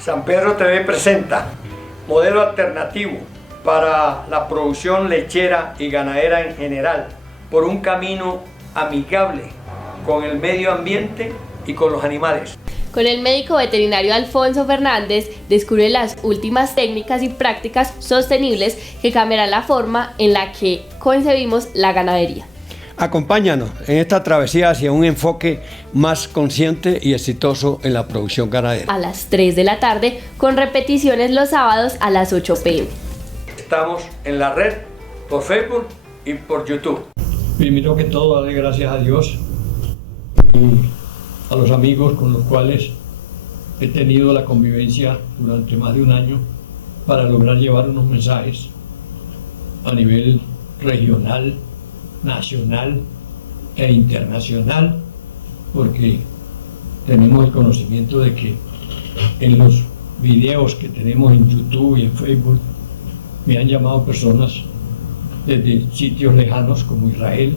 San Pedro TV presenta modelo alternativo para la producción lechera y ganadera en general, por un camino amigable con el medio ambiente y con los animales. Con el médico veterinario Alfonso Fernández descubre las últimas técnicas y prácticas sostenibles que cambiarán la forma en la que concebimos la ganadería. Acompáñanos en esta travesía hacia un enfoque más consciente y exitoso en la producción ganadera. A las 3 de la tarde, con repeticiones los sábados a las 8 p.m. Estamos en la red por Facebook y por YouTube. Primero que todo, darle gracias a Dios y a los amigos con los cuales he tenido la convivencia durante más de un año para lograr llevar unos mensajes a nivel regional, nacional e internacional, porque tenemos el conocimiento de que en los videos que tenemos en YouTube y en Facebook me han llamado personas desde sitios lejanos como Israel,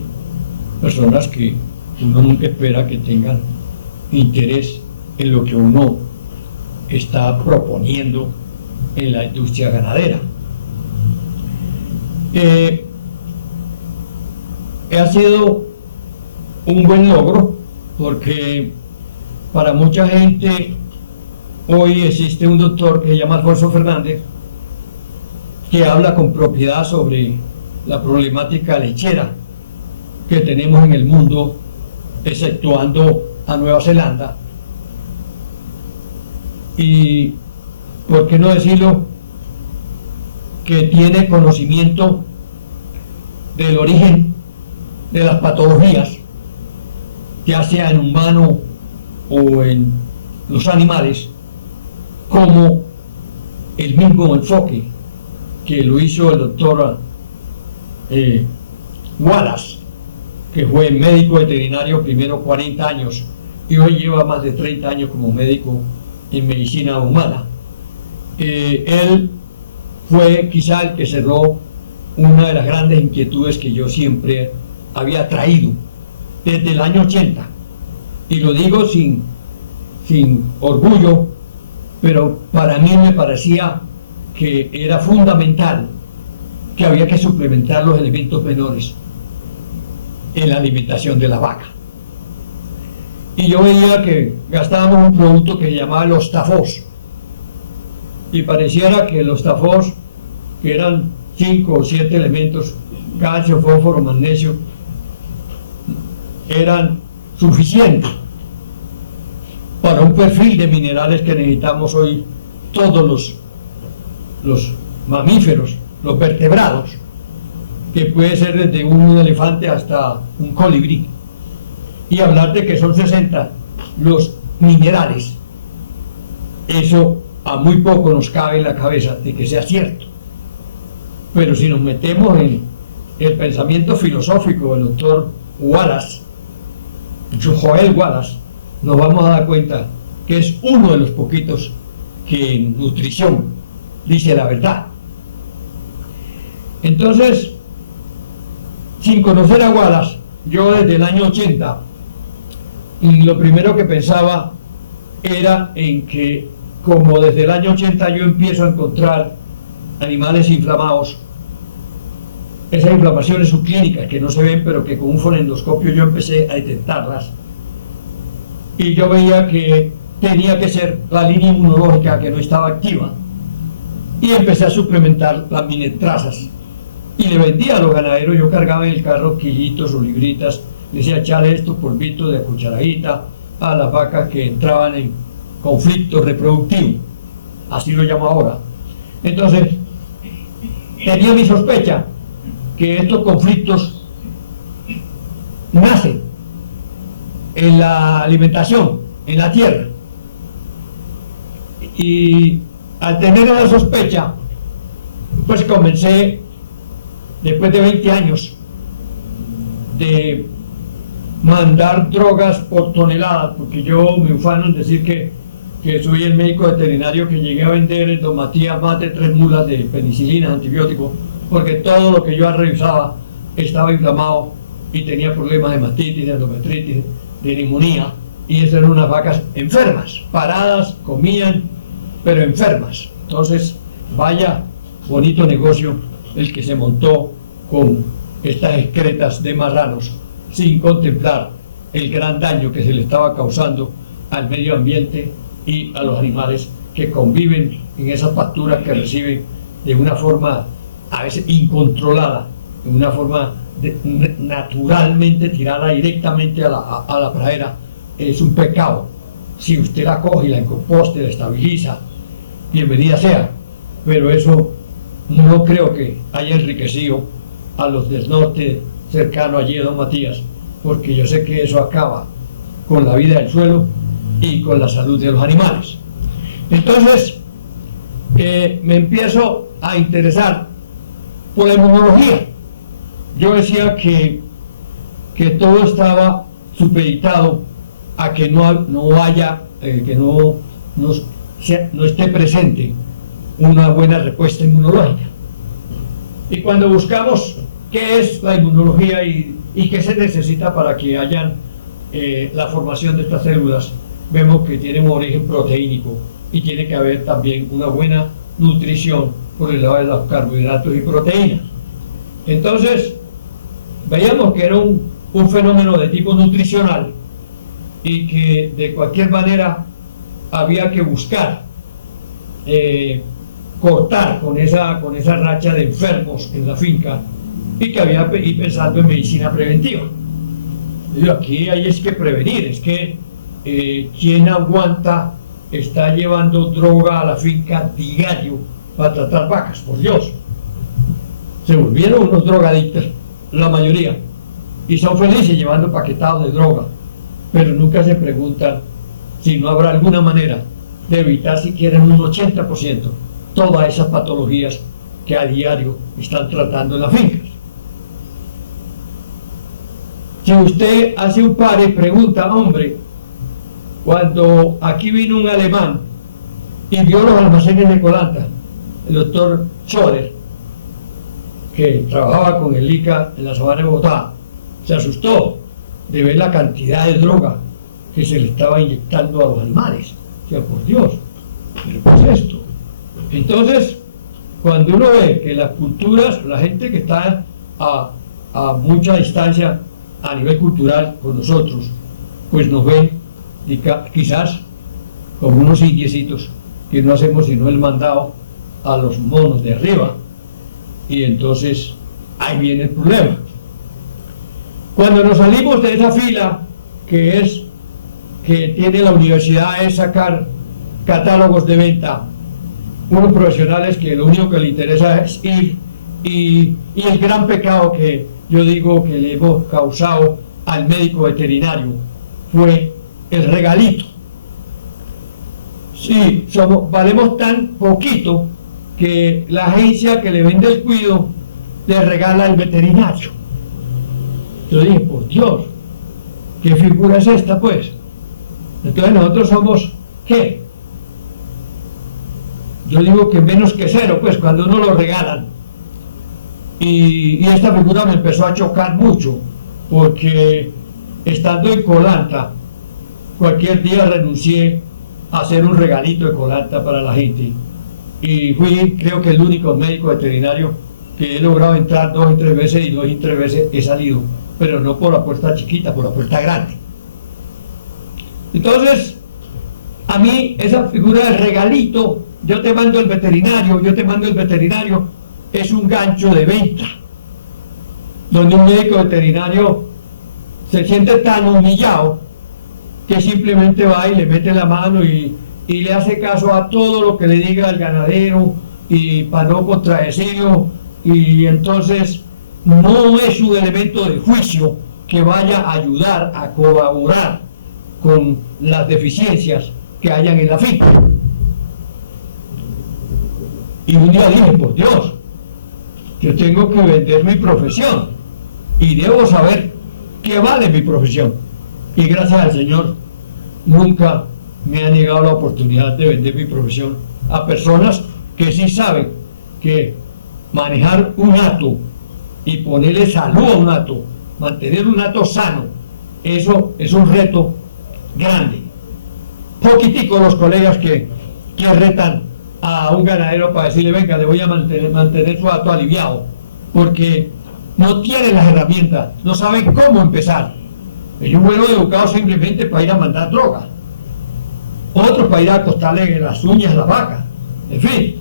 personas que uno nunca espera que tengan interés en lo que uno está proponiendo en la industria ganadera. Ha sido un buen logro porque para mucha gente hoy existe un doctor que se llama Alfonso Fernández que habla con propiedad sobre la problemática lechera que tenemos en el mundo, exceptuando a Nueva Zelanda. Y por qué no decirlo, que tiene conocimiento del origen de las patologías, ya sea en humano o en los animales, como el mismo enfoque que lo hizo el doctor Wallace, que fue médico veterinario primero 40 años y hoy lleva más de 30 años como médico en medicina humana. Él fue quizá el que cerró una de las grandes inquietudes que yo siempre había traído desde el año 80, y lo digo sin orgullo, pero para mí me parecía que era fundamental que había que suplementar los elementos menores en la alimentación de la vaca. Y yo veía que gastábamos un producto que se llamaba los tafós, y pareciera que los tafós, que eran 5 o 7 elementos, calcio, fósforo, magnesio, eran suficientes para un perfil de minerales que necesitamos hoy todos los mamíferos, los vertebrados, que puede ser desde un elefante hasta un colibrí, y hablar de que son 60 los minerales. Eso a muy poco nos cabe en la cabeza de que sea cierto, pero si nos metemos en el pensamiento filosófico del doctor Wallace, Joel Wallace, nos vamos a dar cuenta que es uno de los poquitos que en nutrición dice la verdad. Entonces, sin conocer a Wallace, yo desde el año 80, lo primero que pensaba era en que, como desde el año 80 yo empiezo a encontrar animales inflamados, esas inflamaciones subclínicas que no se ven, pero que con un fonendoscopio yo empecé a detectarlas, y yo veía que tenía que ser la línea inmunológica que no estaba activa, y empecé a suplementar las minetrazas, y le vendía a los ganaderos. Yo cargaba en el carro quillitos o libritas, le decía echarle estos polvitos de cucharadita a las vacas que entraban en conflicto reproductivo, así lo llamo ahora. Entonces, tenía mi sospecha que estos conflictos nacen en la alimentación, en la tierra, y al tener la sospecha, pues comencé, después de 20 años de mandar drogas por toneladas, porque yo me ufano en decir que soy el médico veterinario que llegué a vender en Don Matías más de 3 mulas de penicilina, antibióticos, porque todo lo que yo revisaba estaba inflamado y tenía problemas de mastitis, de endometritis, de neumonía, y esas eran unas vacas enfermas, paradas, comían pero enfermas. Entonces, vaya bonito negocio el que se montó con estas excretas de marranos, sin contemplar el gran daño que se le estaba causando al medio ambiente y a los animales que conviven en esas pasturas que reciben de una forma a veces incontrolada, de una forma naturalmente tirada directamente a la pradera. Es un pecado. Si usted la coge y la encomposta y la estabiliza, bienvenida sea, pero eso no creo que haya enriquecido a los del norte cercano allí a Don Matías, porque yo sé que eso acaba con la vida del suelo y con la salud de los animales. Entonces, me empiezo a interesar por la inmunología. Yo decía que todo estaba supeditado a que no esté presente una buena respuesta inmunológica. Y cuando buscamos qué es la inmunología y qué se necesita para que haya la formación de estas células, vemos que tiene un origen proteínico y tiene que haber también una buena nutrición por el lado de los carbohidratos y proteínas. Entonces, veíamos que era un fenómeno de tipo nutricional y que de cualquier manera había que buscar cortar con esa racha de enfermos en la finca y que había y pensando en medicina preventiva. Y aquí hay es que prevenir, es que quien aguanta está llevando droga a la finca diario para tratar vacas, por Dios. Se volvieron unos drogadictos, la mayoría, y son felices llevando paquetados de droga, pero nunca se preguntan si no habrá alguna manera de evitar siquiera en un 80% todas esas patologías que a diario están tratando en las fincas. Si usted hace un par y pregunta, hombre, cuando aquí vino un alemán y vio los almacenes de Colanta, el doctor Schoder, que trabajaba con el ICA en la sabana de Bogotá, se asustó de ver la cantidad de droga que se le estaba inyectando a los animales. O sea, por Dios, ¿pero qué es esto? Entonces, cuando uno ve que las culturas, la gente que está a mucha distancia a nivel cultural con nosotros, pues nos ven quizás como unos indiecitos que no hacemos sino el mandado a los monos de arriba, y entonces ahí viene el problema. Cuando nos salimos de esa fila que tiene la universidad es sacar catálogos de venta, unos profesionales que lo único que les interesa es ir, y el gran pecado que yo digo que le hemos causado al médico veterinario fue el regalito. Sí, valemos tan poquito que la agencia que le vende el cuido le regala al veterinario. Yo dije, por Dios, ¿qué figura es esta, pues? Entonces nosotros somos, ¿qué? Yo digo que menos que cero, pues, cuando uno lo regalan. Y esta figura me empezó a chocar mucho, porque estando en Colanta, cualquier día renuncié a hacer un regalito de Colanta para la gente. Y fui, creo que el único médico veterinario que he logrado entrar 2 y 3 veces, y 2 y 3 veces he salido, pero no por la puerta chiquita, por la puerta grande. Entonces, a mí esa figura de regalito, yo te mando el veterinario, es un gancho de venta, donde un médico veterinario se siente tan humillado que simplemente va y le mete la mano y le hace caso a todo lo que le diga el ganadero y para no contradecirlo, y entonces no es un elemento de juicio que vaya a ayudar a colaborar con las deficiencias que hayan en la finca. Y un día dije, por Dios, yo tengo que vender mi profesión y debo saber qué vale mi profesión. Y gracias al Señor nunca me ha negado la oportunidad de vender mi profesión a personas que sí saben que manejar un hato y ponerle salud a un hato, mantener un hato sano, eso es un reto grande. Poquitico los colegas que que retan a un ganadero para decirle, venga, le voy a mantener su acto aliviado, porque no tienen las herramientas, no saben cómo empezar. Ellos fueron educados simplemente para ir a mandar droga, otros para ir a acostarle las uñas a la vaca, en fin.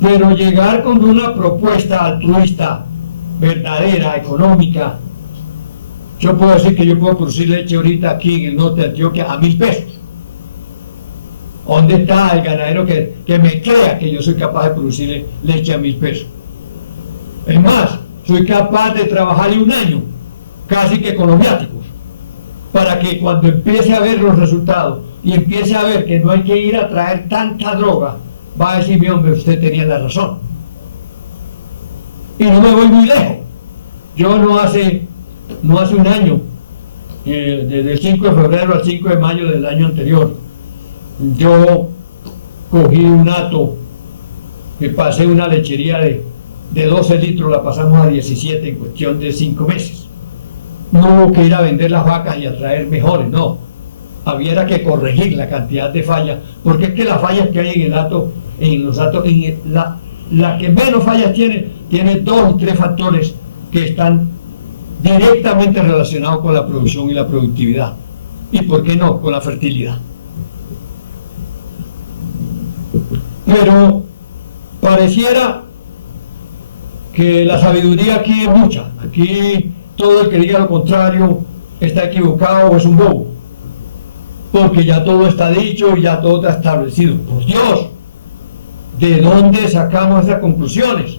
Pero llegar con una propuesta altruista, verdadera, económica. Yo puedo decir que yo puedo producir leche ahorita aquí en el norte de Antioquia a 1.000 pesos. ¿Dónde está el ganadero que me crea que yo soy capaz de producir leche a 1.000 pesos? Es más, soy capaz de trabajarle un año, casi que con los viáticos, para que cuando empiece a ver los resultados y empiece a ver que no hay que ir a traer tanta droga, va a decir, mi hombre, usted tenía la razón. Y no me voy muy lejos. Yo no hace un año, desde el 5 de febrero al 5 de mayo del año anterior, yo cogí un hato que pasé una lechería de 12 litros, la pasamos a 17 en cuestión de 5 meses. No hubo que ir a vender las vacas y a traer mejores, no. Había que corregir la cantidad de fallas, porque es que las fallas que hay en el hato, la que menos fallas tiene 2 o 3 factores que están directamente relacionados con la producción y la productividad. ¿Y por qué no? Con la fertilidad. Pero pareciera que la sabiduría aquí es mucha. Aquí todo el que diga lo contrario está equivocado o es un bobo, porque ya todo está dicho y ya todo está establecido. Por Dios, ¿de dónde sacamos esas conclusiones?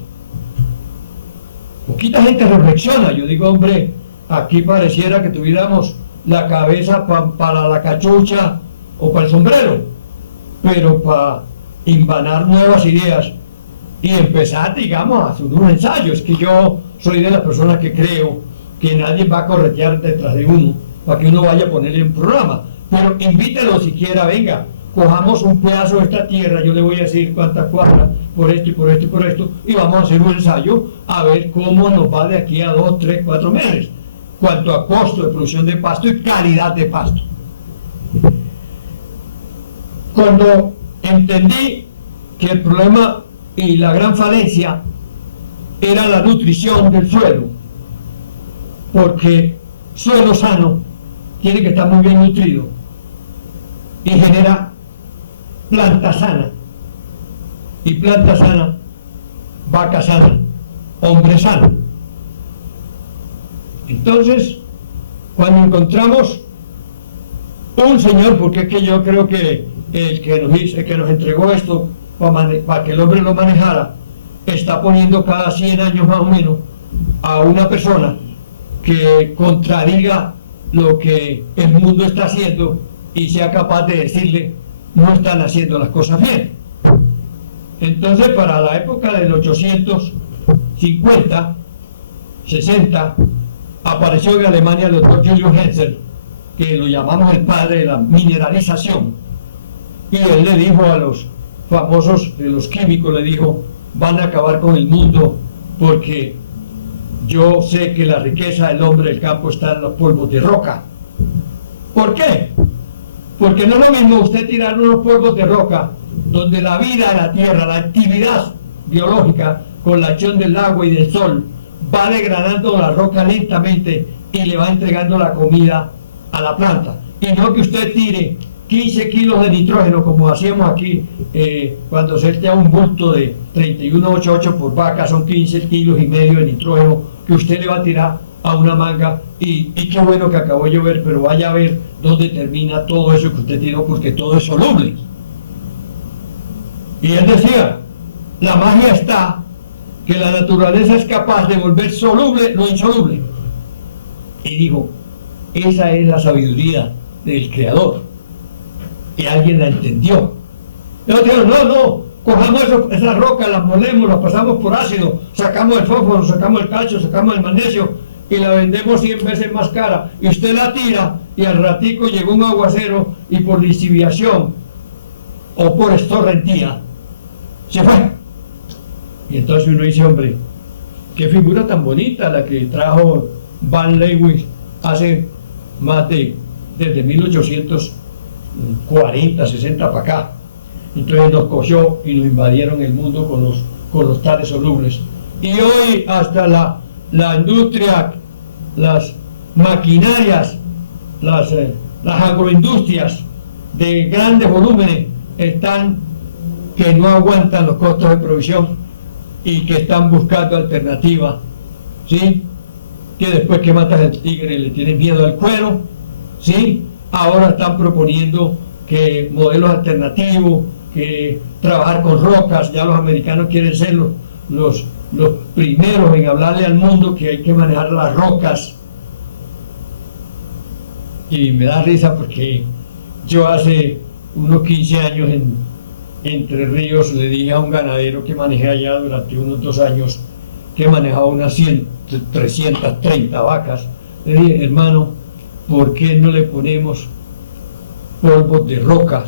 Poquita gente reflexiona. Yo digo, hombre, aquí pareciera que tuviéramos la cabeza para la cachucha o para el sombrero, pero para invanar nuevas ideas y empezar, digamos, a hacer unos ensayos. Que yo soy de las personas que creo que nadie va a corretear detrás de uno para que uno vaya a ponerle un programa, pero invítelo siquiera, venga, cojamos un pedazo de esta tierra, yo le voy a decir cuántas cuadras, por esto y por esto y por esto, y vamos a hacer un ensayo a ver cómo nos va de aquí a 2, 3, 4 meses, cuanto a costo de producción de pasto y calidad de pasto. Cuando entendí que el problema y la gran falencia era la nutrición del suelo, porque suelo sano tiene que estar muy bien nutrido y genera planta sana, y planta sana, vaca sana, hombre sano. Entonces, cuando encontramos un señor, porque es que yo creo que el que nos entregó esto para que el hombre lo manejara, está poniendo cada 100 años más o menos a una persona que contradiga lo que el mundo está haciendo y sea capaz de decirle, no están haciendo las cosas bien. Entonces, para la época del 850, 60, apareció en Alemania el doctor Julius Hensel, que lo llamamos el padre de la mineralización, y él le dijo a los famosos de los químicos, le dijo, van a acabar con el mundo porque yo sé que la riqueza del hombre del campo está en los polvos de roca. ¿Por qué? Porque no es lo mismo usted tirar unos polvos de roca donde la vida de la tierra, la actividad biológica con la acción del agua y del sol va degradando la roca lentamente y le va entregando la comida a la planta, y no que usted tire 15 kilos de nitrógeno como hacíamos aquí cuando se echa un bulto de 31,88 por vaca, son 15 kilos y medio de nitrógeno que usted le va a tirar a una manga, y qué bueno que acabó de llover, pero vaya a ver dónde termina todo eso que usted tiró, porque todo es soluble. Y él decía, la magia está que la naturaleza es capaz de volver soluble lo insoluble. Y digo, esa es la sabiduría del Creador. Y alguien la entendió. Y otros dijeron, no, cojamos esas rocas, las molemos, las pasamos por ácido, sacamos el fósforo, sacamos el calcio, sacamos el magnesio y la vendemos 100 veces más cara. Y usted la tira y al ratico llegó un aguacero y por lixiviación o por estorrentía se fue. Y entonces uno dice, hombre, qué figura tan bonita la que trajo Van Lewis hace más desde 1840, 60 para acá. entonces nos cogió y nos invadieron el mundo con los tales solubles. Y hoy hasta la industria, las maquinarias, las agroindustrias de grandes volúmenes están que no aguantan los costos de producción y que están buscando alternativas, ¿sí? Que después que matas al tigre le tienen miedo al cuero, ¿sí? Ahora están proponiendo que modelos alternativos, que trabajar con rocas. Ya los americanos quieren ser los primeros en hablarle al mundo que hay que manejar las rocas. Y me da risa porque yo hace unos 15 años en Entre Ríos le dije a un ganadero que manejé allá durante unos 2 años, que manejaba unas 330 vacas, le dije: hermano, ¿por qué no le ponemos polvos de rocas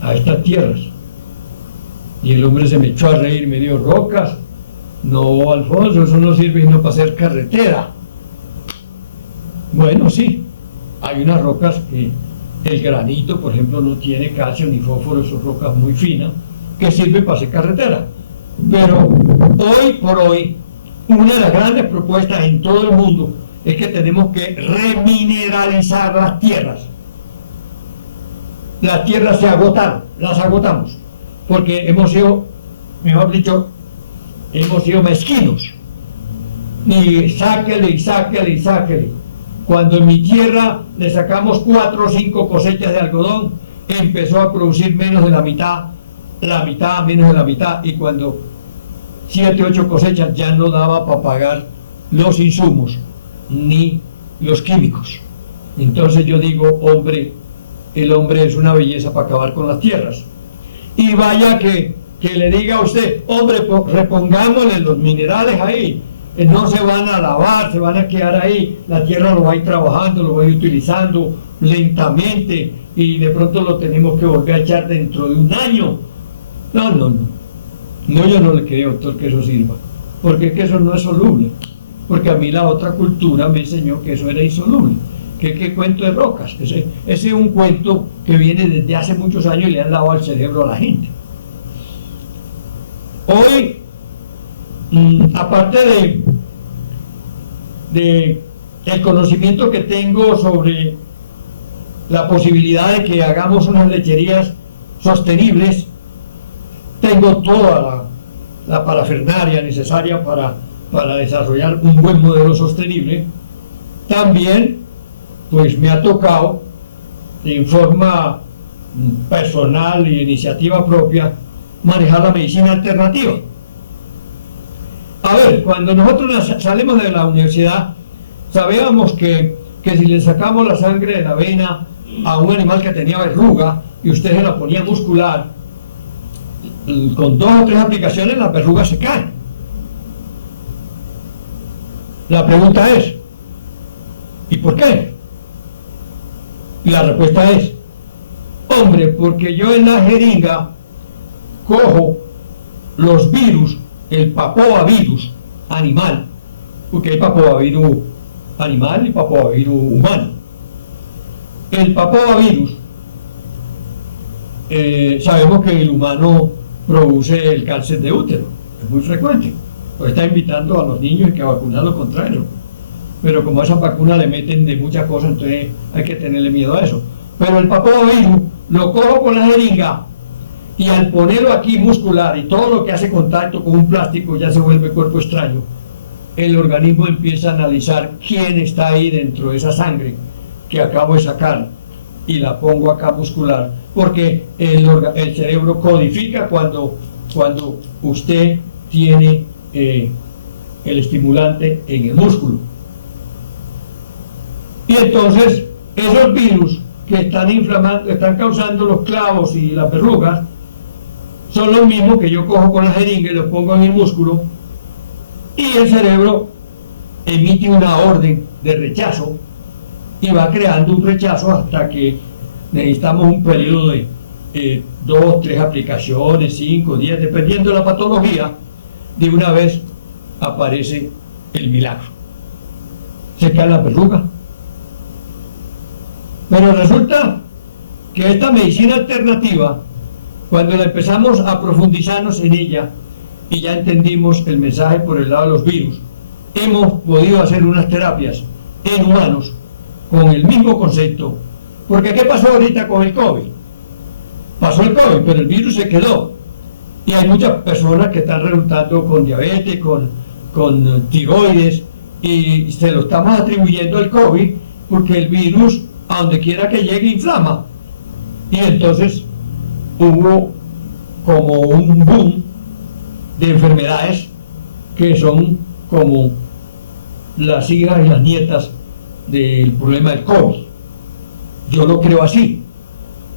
a estas tierras? Y el hombre se me echó a reír y me dijo: ¿rocas? No, Alfonso, eso no sirve sino para hacer carretera. Bueno, sí, hay unas rocas que el granito, por ejemplo, no tiene calcio ni fósforo, son rocas muy finas que sirven para hacer carretera. Pero hoy por hoy, una de las grandes propuestas en todo el mundo es que tenemos que remineralizar las tierras. Las tierras se agotaron, las agotamos, porque hemos sido, mejor dicho, hemos sido mezquinos. Y sáquele y sáquele y sáquele. Cuando en mi tierra le sacamos 4 o 5 cosechas de algodón, empezó a producir menos de la mitad, menos de la mitad, y cuando 7 o 8 cosechas ya no daba para pagar los insumos ni los químicos. Entonces yo digo: hombre, el hombre es una belleza para acabar con las tierras. Y vaya que le diga a usted: hombre, repongámosle los minerales ahí, no se van a lavar, se van a quedar ahí, la tierra lo va a ir trabajando, lo va a ir utilizando lentamente, y de pronto lo tenemos que volver a echar dentro de 1 año. No, yo no le creo, doctor, que eso sirva, porque es que eso no es soluble, porque a mí la otra cultura me enseñó que eso era insoluble. ¿Qué cuento de rocas? Ese es un cuento que viene desde hace muchos años y le han lavado el cerebro a la gente. Hoy, aparte de el conocimiento que tengo sobre la posibilidad de que hagamos unas lecherías sostenibles, tengo toda la parafernalia necesaria para desarrollar un buen modelo sostenible. También, pues me ha tocado, en forma personal y iniciativa propia, manejar la medicina alternativa. A ver, cuando nosotros salimos de la universidad, sabíamos que si le sacamos la sangre de la vena a un animal que tenía verruga y usted se la ponía muscular, con 2 o 3 aplicaciones las verrugas se caen. La pregunta es: ¿y por qué? Y la respuesta es: hombre, porque yo en la jeringa cojo los virus, el papoavirus animal, porque hay papoavirus animal y papoavirus humano. El papoavirus, sabemos que el humano produce el cáncer de útero, es muy frecuente, pues está invitando a los niños que a vacunarlos contra eso. Pero como a esa vacuna le meten de muchas cosas, entonces hay que tenerle miedo a eso. Pero el papoavirus lo cojo con la jeringa, y al ponerlo aquí muscular y todo lo que hace contacto con un plástico ya se vuelve cuerpo extraño, el organismo empieza a analizar quién está ahí dentro de esa sangre que acabo de sacar y la pongo acá muscular, porque el cerebro codifica cuando usted tiene el estimulante en el músculo. Y entonces esos virus que están inflamando, están causando los clavos y las verrugas, son los mismos que yo cojo con la jeringa y los pongo en el músculo, y el cerebro emite una orden de rechazo y va creando un rechazo hasta que necesitamos un periodo de 2, 3 aplicaciones, 5, 10, dependiendo de la patología. De una vez aparece el milagro, se cae la verruga. Pero resulta que esta medicina alternativa, cuando la empezamos a profundizarnos en ella y ya entendimos el mensaje por el lado de los virus, hemos podido hacer unas terapias en humanos con el mismo concepto. Porque ¿qué pasó ahorita con el COVID? Pasó el COVID, pero el virus se quedó. Y hay muchas personas que están resultando con diabetes, con tiroides, y se lo estamos atribuyendo al COVID porque el virus, a donde quiera que llegue, inflama. Y entonces hubo como un boom de enfermedades que son como las hijas y las nietas del problema del COVID. Yo lo creo así,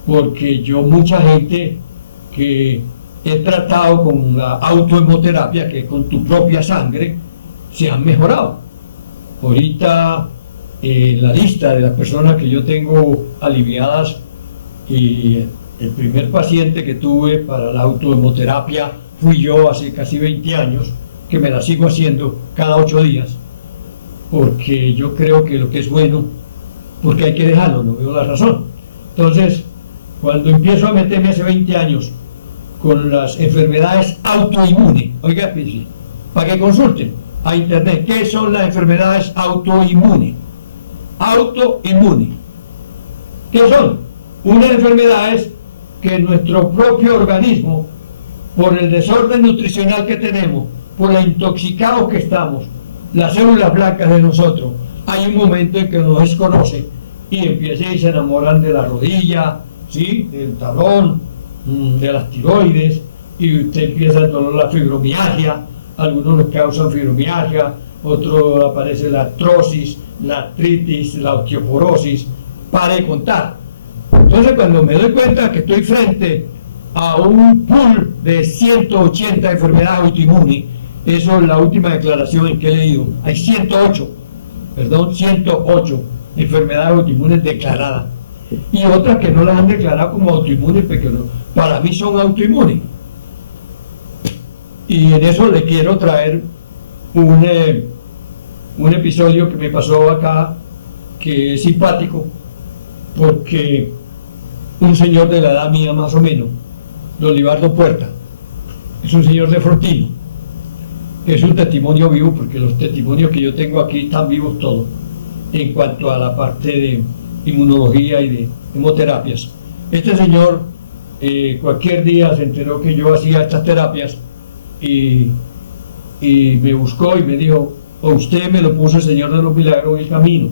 porque yo mucha gente que he tratado con la autohemoterapia, que es con tu propia sangre, se han mejorado. Ahorita la lista de las personas que yo tengo aliviadas, y el primer paciente que tuve para la autohemoterapia fui yo hace casi 20 años, que me la sigo haciendo cada 8 días, porque yo creo que lo que es bueno, porque hay que dejarlo, no veo la razón. Entonces, cuando empiezo a meterme hace 20 años con las enfermedades autoinmunes, oiga, para que consulten a internet, ¿qué son las enfermedades autoinmunes? Autoinmunes. ¿Qué son? Unas enfermedades que nuestro propio organismo, por el desorden nutricional que tenemos, por lo intoxicados que estamos, las células blancas de nosotros, hay un momento en que nos desconoce y empiezan y se enamoran de la rodilla, ¿sí?, del talón, de las tiroides, y usted empieza el dolor, la fibromialgia, algunos nos causan fibromialgia, otros aparece la artrosis, la artritis, la osteoporosis, para de contar. Entonces, cuando me doy cuenta que estoy frente a un pool de 180 enfermedades autoinmunes, eso es la última declaración en que he leído, hay 108 enfermedades autoinmunes declaradas, y otras que no las han declarado como autoinmunes, porque para mí son autoinmunes. Y en eso le quiero traer un episodio que me pasó acá, que es simpático, porque un señor de la edad mía más o menos, don Libardo Puerta, es un señor de Fortino, que es un testimonio vivo, porque los testimonios que yo tengo aquí están vivos todos, en cuanto a la parte de inmunología y de hemoterapias. Este señor cualquier día se enteró que yo hacía estas terapias y me buscó y me dijo: "O usted me lo puso el Señor de los Milagros en el camino".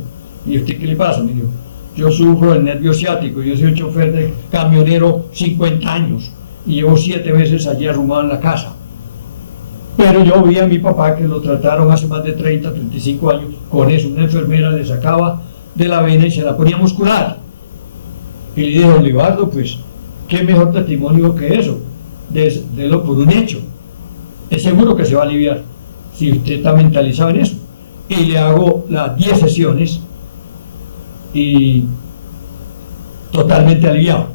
¿Y usted qué le pasa? Me dijo: "Yo sufro del nervio ciático, yo soy chofer de camionero 50 años y llevo 7 meses allí arrumado en la casa. Pero yo vi a mi papá que lo trataron hace más de 30, 35 años con eso. Una enfermera le sacaba de la vena y se la ponía muscular". Y le dijo: "Libardo, pues, ¿qué mejor testimonio que eso? Delo por un hecho. Es seguro que se va a aliviar si usted está mentalizado en eso". Y le hago las 10 sesiones y totalmente aliviado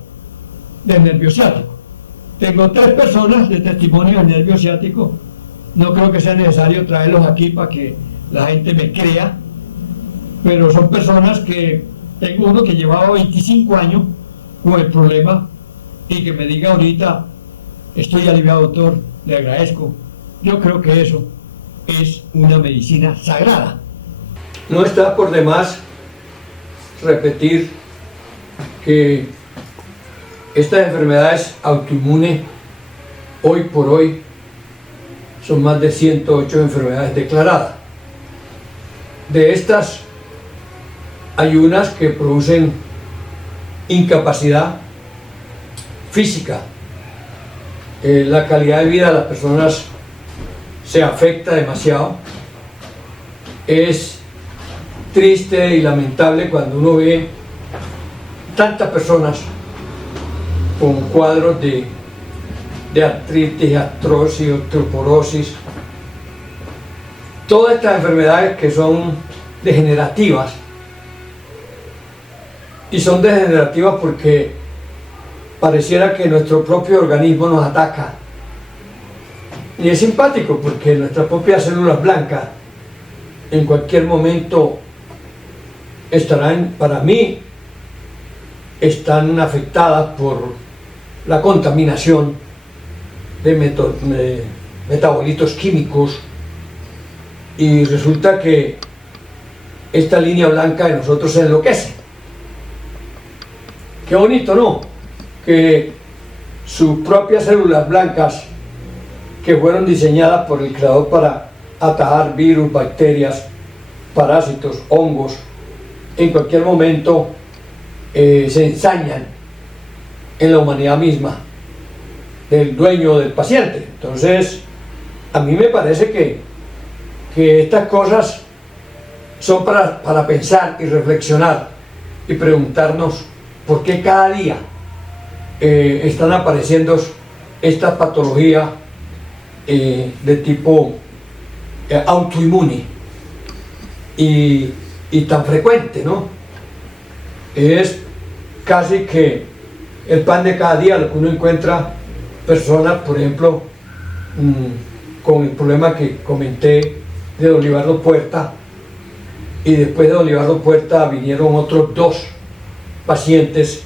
del nervio ciático. Tengo 3 personas de testimonio del nervio ciático. No creo que sea necesario traerlos aquí para que la gente me crea, pero son personas que tengo uno que llevaba 25 años con el problema y que me diga ahorita: "Estoy aliviado, doctor, le agradezco". Yo creo que eso es una medicina sagrada. No está por demás repetir que estas enfermedades autoinmunes hoy por hoy son más de 108 enfermedades declaradas. De estas hay unas que producen incapacidad física. La calidad de vida de las personas se afecta demasiado. Es triste y lamentable cuando uno ve tantas personas con cuadros de artritis, artrosis, osteoporosis, todas estas enfermedades que son degenerativas. Y son degenerativas porque pareciera que nuestro propio organismo nos ataca. Y es simpático porque nuestras propias células blancas en cualquier momento estarán, para mí, están afectadas por la contaminación de metabolitos químicos, y resulta que esta línea blanca de nosotros se enloquece. Qué bonito, ¿no? Que sus propias células blancas, que fueron diseñadas por el creador para atajar virus, bacterias, parásitos, hongos, en cualquier momento se ensañan en la humanidad misma del dueño del paciente. Entonces, a mí me parece que estas cosas son para pensar y reflexionar y preguntarnos por qué cada día están apareciendo estas patologías de tipo autoinmune y tan frecuente, ¿no? Es casi que el pan de cada día lo que uno encuentra personas, por ejemplo, con el problema que comenté de don Libardo Puerta, y después de don Libardo Puerta vinieron otros 2 pacientes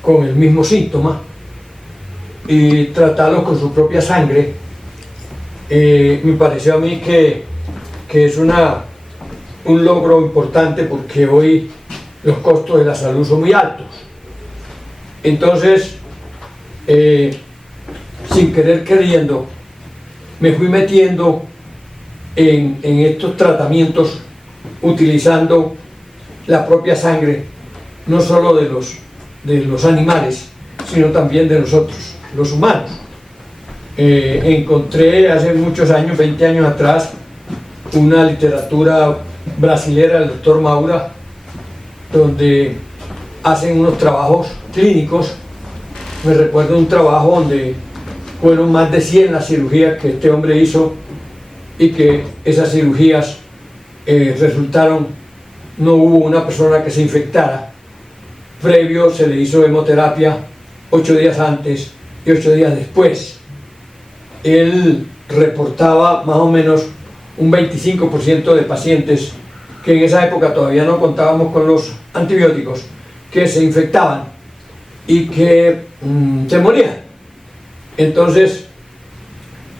con el mismo síntoma, y tratarlos con su propia sangre. Me pareció a mí que es un logro importante, porque hoy los costos de la salud son muy altos. Entonces, sin querer queriendo, me fui metiendo en estos tratamientos utilizando la propia sangre, no solo de los animales, sino también de nosotros, los humanos. Encontré hace muchos años, 20 años atrás, una literatura brasilera del doctor Maura, donde hacen unos trabajos clínicos. Me recuerdo un trabajo donde fueron más de 100 las cirugías que este hombre hizo, y que esas cirugías resultaron, no hubo una persona que se infectara. Previo se le hizo hemoterapia 8 días antes y 8 días después. Él reportaba más o menos un 25% de pacientes que en esa época todavía no contábamos con los antibióticos, que se infectaban y que se morían. Entonces,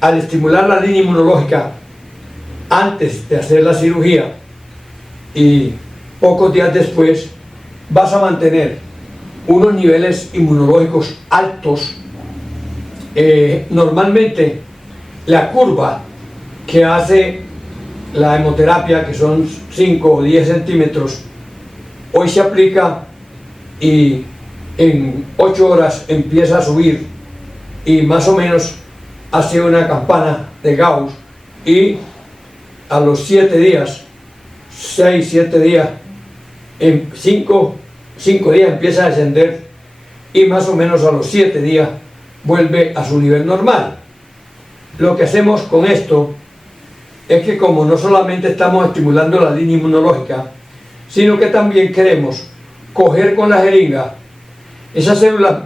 al estimular la línea inmunológica antes de hacer la cirugía y pocos días después, vas a mantener unos niveles inmunológicos altos. Normalmente la curva que hace la hemoterapia, que son 5 o 10 centímetros, hoy se aplica y en 8 horas empieza a subir, y más o menos hace una campana de Gauss, y a los 7 días, 6, 7 días, en 5 días empieza a descender, y más o menos a los 7 días vuelve a su nivel normal. Lo que hacemos con esto es que, como no solamente estamos estimulando la línea inmunológica, sino que también queremos coger con la jeringa esas células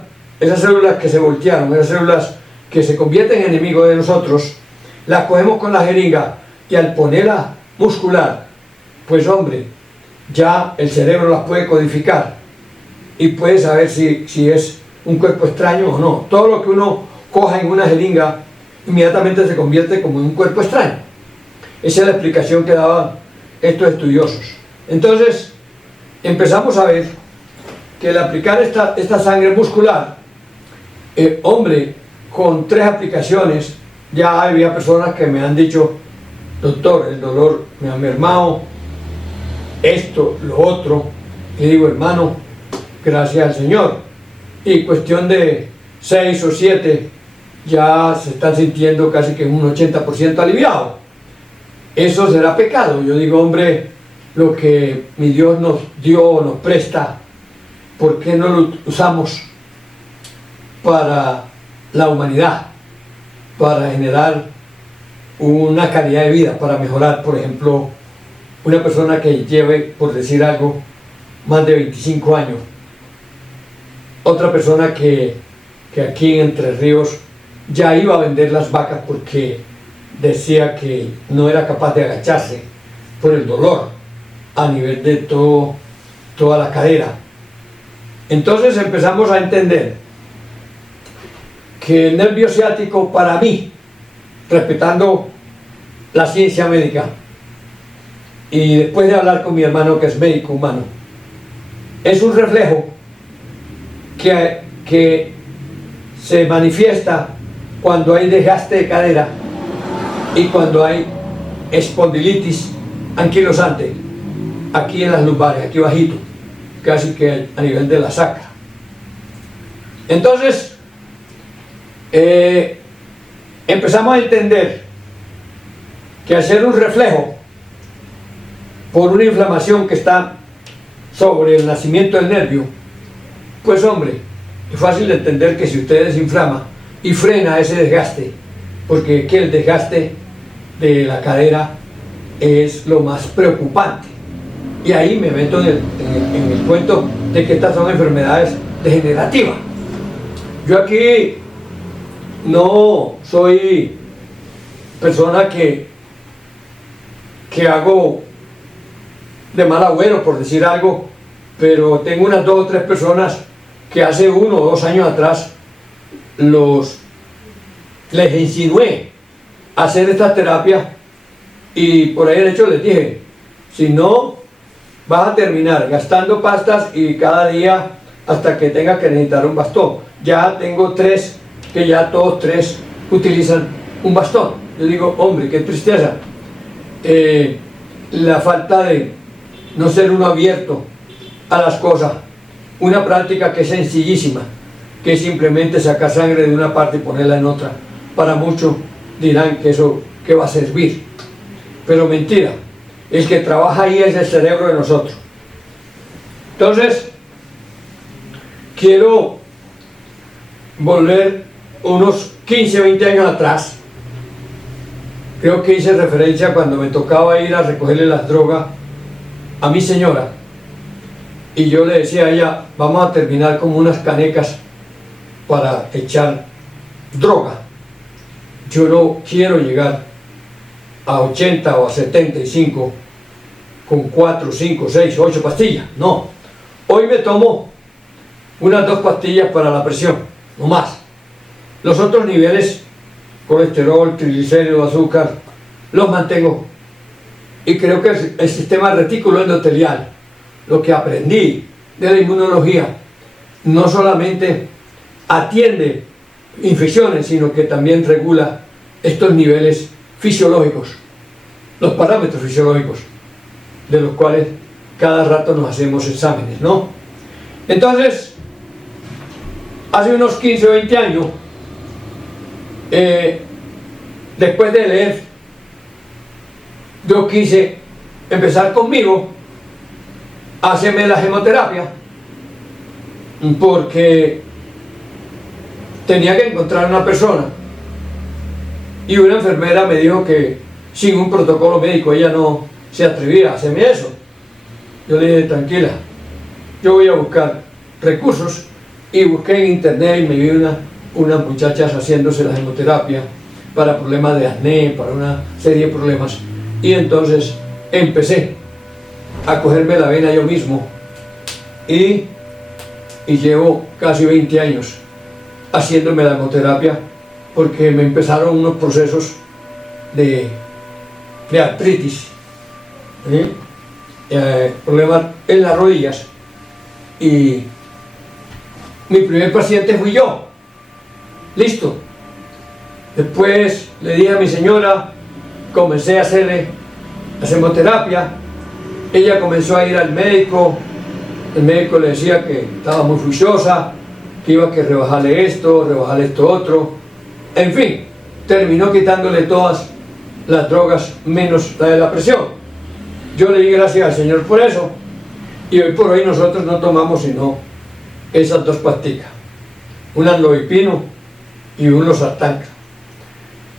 que se voltearon, esas células que se convierten en enemigos de nosotros, las cogemos con la jeringa, y al ponerla muscular, pues hombre, ya el cerebro las puede codificar y puede saber si es un cuerpo extraño o no. Todo lo que uno coja en una jeringa inmediatamente se convierte como en un cuerpo extraño. Esa es la explicación que daban estos estudiosos. Entonces empezamos a ver que al aplicar esta sangre muscular, hombre, con 3 aplicaciones, ya había personas que me han dicho: doctor, el dolor me ha mermado, esto, lo otro. Y digo: hermano, gracias al Señor. Y cuestión de 6 o 7 ya se están sintiendo casi que un 80% aliviado. ¿Eso será pecado? Yo digo: hombre, lo que mi Dios nos dio, nos presta, ¿por qué no lo usamos para la humanidad? Para generar una calidad de vida, para mejorar. Por ejemplo, una persona que lleve, por decir algo, más de 25 años, otra persona que aquí en Entre Ríos ya iba a vender las vacas porque decía que no era capaz de agacharse por el dolor a nivel de toda la cadera. Entonces empezamos a entender que el nervio ciático, para mí, respetando la ciencia médica, y después de hablar con mi hermano que es médico humano, es un reflejo que se manifiesta cuando hay desgaste de cadera y cuando hay espondilitis anquilosante, aquí en las lumbares, aquí bajito, casi que a nivel de la sacra. Entonces, empezamos a entender que hacer un reflejo por una inflamación que está sobre el nacimiento del nervio, pues hombre, es fácil de entender que si usted desinflama y frena ese desgaste, porque aquí el desgaste de la cadera es lo más preocupante. Y ahí me meto en el cuento de que estas son enfermedades degenerativas. Yo aquí no soy persona que hago de mal agüero, por decir algo, pero tengo unas 2 o 3 personas que hace 1 o 2 años atrás les insinué hacer esta terapia, y por ahí de hecho les dije, si no, vas a terminar gastando pastas y cada día hasta que tengas que necesitar un bastón. Ya tengo 3 que ya todos 3 utilizan un bastón. Yo digo, hombre, qué tristeza. La falta de no ser uno abierto a las cosas. Una práctica que es sencillísima, que es simplemente sacar sangre de una parte y ponerla en otra. Para muchos dirán que eso ¿qué va a servir? Pero mentira, el que trabaja ahí es el cerebro de nosotros. Entonces, quiero volver unos 15, 20 años atrás. Creo que hice referencia cuando me tocaba ir a recogerle las drogas a mi señora, y yo le decía a ella, vamos a terminar como unas canecas para echar droga. Yo no quiero llegar a 80 o a 75 con 4, 5, 6, 8 pastillas. No, hoy me tomo unas 2 pastillas para la presión, no más. Los otros niveles, colesterol, triglicéridos, azúcar, los mantengo. Y creo que el sistema retículo endotelial, lo que aprendí de la inmunología, no solamente atiende infecciones, sino que también regula estos niveles fisiológicos, los parámetros fisiológicos, de los cuales cada rato nos hacemos exámenes, ¿no? Entonces, hace unos 15 o 20 años, después de leer, yo quise empezar conmigo a hacerme la hemoterapia, porque tenía que encontrar una persona, y una enfermera me dijo que sin un protocolo médico ella no se atrevía a hacerme eso. Yo le dije, tranquila, yo voy a buscar recursos, y busqué en internet y me vi unas muchachas haciéndose la hemoterapia para problemas de acné, para una serie de problemas, y entonces empecé a cogerme la vena yo mismo, y llevo casi 20 años haciéndome la hemoterapia, porque me empezaron unos procesos de artritis, problemas en las rodillas, y mi primer paciente fui yo. Listo. Después le dije a mi señora, comencé a hacerle la hemoterapia, ella comenzó a ir al médico, el médico le decía que estaba muy juiciosa, que iba a que rebajarle esto otro, en fin, terminó quitándole todas las drogas menos la de la presión. Yo le di gracias al Señor por eso, y hoy por hoy nosotros no tomamos sino esas 2 pastillas, un amlodipino y un losartán.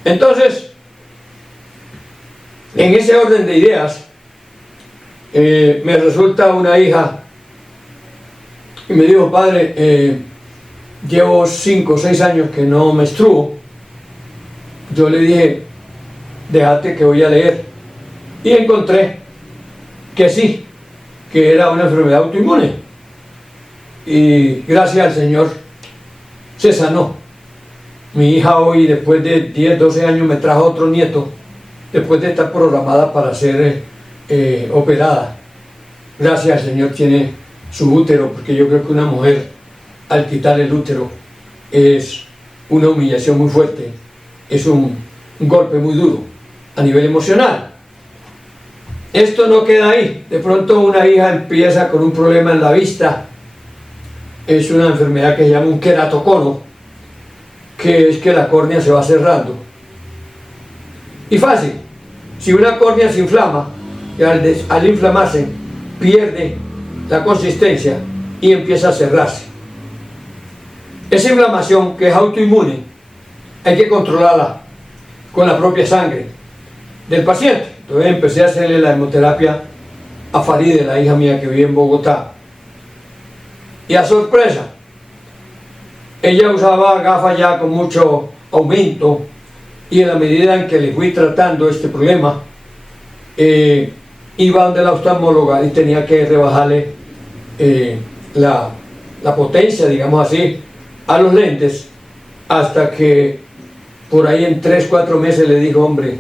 Entonces, en ese orden de ideas, me resulta una hija y me dijo, padre, llevo 5 o 6 años que no menstruo. Yo le dije, déjate que voy a leer, y encontré que sí, que era una enfermedad autoinmune. y gracias al Señor se sanó. Mi hija hoy, después de 10, 12 años, me trajo otro nieto, después de estar programada para ser operada. Gracias al Señor tiene su útero, porque yo creo que una mujer al quitarle el útero es una humillación muy fuerte, es un golpe muy duro a nivel emocional. Esto no queda ahí. De pronto una hija empieza con un problema en la vista. Es una enfermedad que se llama un queratocono, que es que la córnea se va cerrando. Y fácil, si una córnea se inflama, y al inflamarse pierde la consistencia y empieza a cerrarse. Esa inflamación, que es autoinmune, hay que controlarla con la propia sangre del paciente. Entonces empecé a hacerle la hemoterapia a Faride, la hija mía que vive en Bogotá. Y a sorpresa, ella usaba gafas ya con mucho aumento, y en la medida en que le fui tratando este problema, iba donde la oftalmóloga y tenía que rebajarle la potencia, digamos así, a los lentes, hasta que por ahí en 3, 4 meses le dijo: hombre,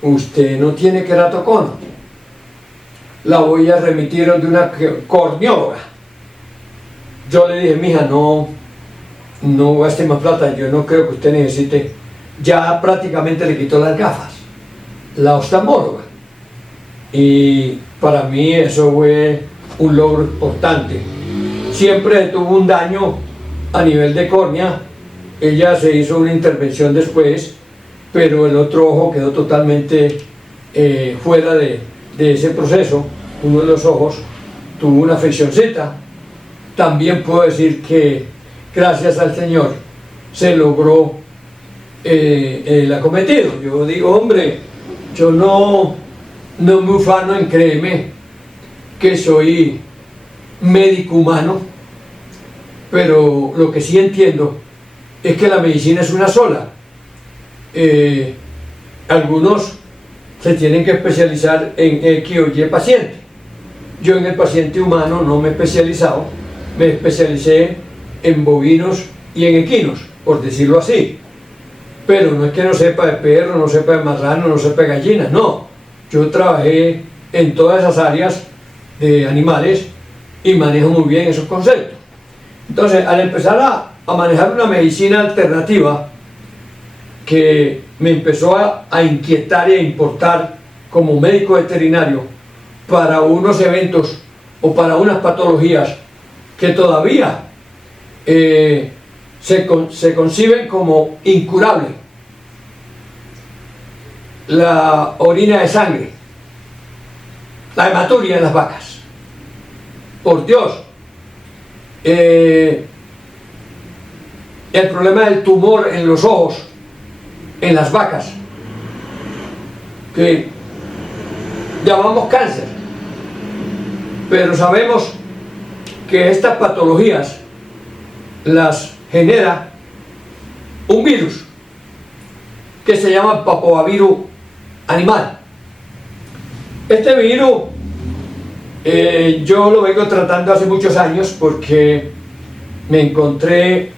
usted no tiene queratocono, la voy a remitir de una corneóloga. Yo le dije: mija, no gaste más plata, yo no creo que usted necesite. Ya prácticamente le quitó las gafas la oftalmóloga, y para mí eso fue un logro importante. Siempre tuvo un daño a nivel de córnea. Ella se hizo una intervención después, pero el otro ojo quedó totalmente fuera de ese proceso. Uno de los ojos tuvo una afeccióncita. También puedo decir que gracias al Señor se logró el acometido. Yo digo: hombre, yo no me ufano en creerme que soy médico humano, pero lo que sí entiendo es que la medicina es una sola. Algunos se tienen que especializar en X o Y paciente. Yo en el paciente humano no me he especializado, me especialicé en bovinos y en equinos, por decirlo así. Pero no es que no sepa de perro, no sepa de marrano, no sepa de gallina, no. Yo trabajé en todas esas áreas de animales y manejo muy bien esos conceptos. Entonces, al empezar a manejar una medicina alternativa que me empezó a inquietar y a importar como médico veterinario para unos eventos o para unas patologías que todavía se conciben como incurables. La orina de sangre, la hematuria en las vacas. Por Dios, el problema del tumor en los ojos en las vacas, que llamamos cáncer, pero sabemos que estas patologías las genera un virus que se llama papoavirus animal. Este virus yo lo vengo tratando hace muchos años porque me encontré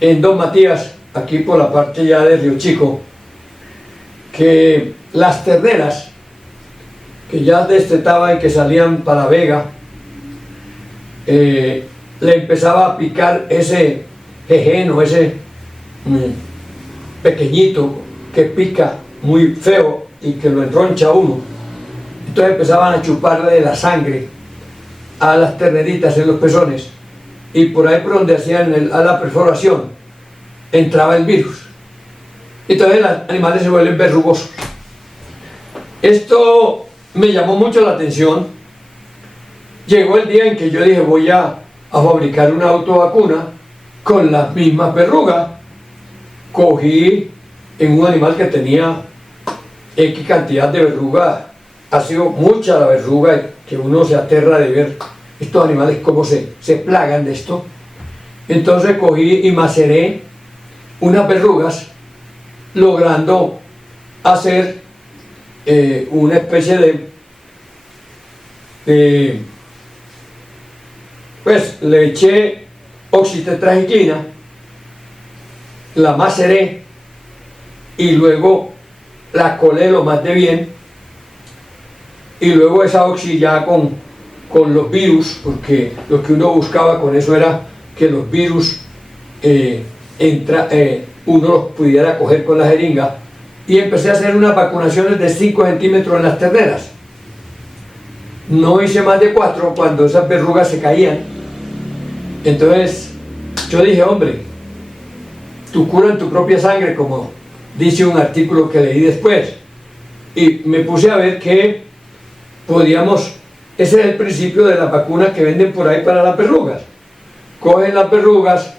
en Don Matías, aquí por la parte ya de Río Chico, que las terneras que ya destetaban y que salían para Vega, le empezaba a picar ese jejeno, ese pequeñito que pica muy feo y que lo enroncha a uno. Entonces empezaban a chuparle la sangre a las terneritas en los pezones, y por ahí por donde hacían a la perforación entraba el virus. Entonces los animales se vuelven verrugosos. Esto me llamó mucho la atención. Llegó el día en que yo dije: voy a fabricar una autovacuna con las mismas verrugas. Cogí en un animal que tenía X cantidad de verrugas. Ha sido mucha la verruga, que uno se aterra de ver estos animales cómo se plagan de esto. Entonces cogí y maceré unas verrugas, logrando hacer una especie de Pues le eché oxitetragiquina, la maceré y luego la colé lo más de bien, y luego esa oxi ya con los virus, porque lo que uno buscaba con eso era que los virus uno los pudiera coger con la jeringa, y empecé a hacer unas vacunaciones de 5 centímetros en las terneras. No hice más de 4 cuando esas verrugas se caían. Entonces yo dije, hombre, tu cura en tu propia sangre, como dice un artículo que leí después, y me puse a ver que podíamos, ese es el principio de las vacunas que venden por ahí para las verrugas. Cogen las verrugas,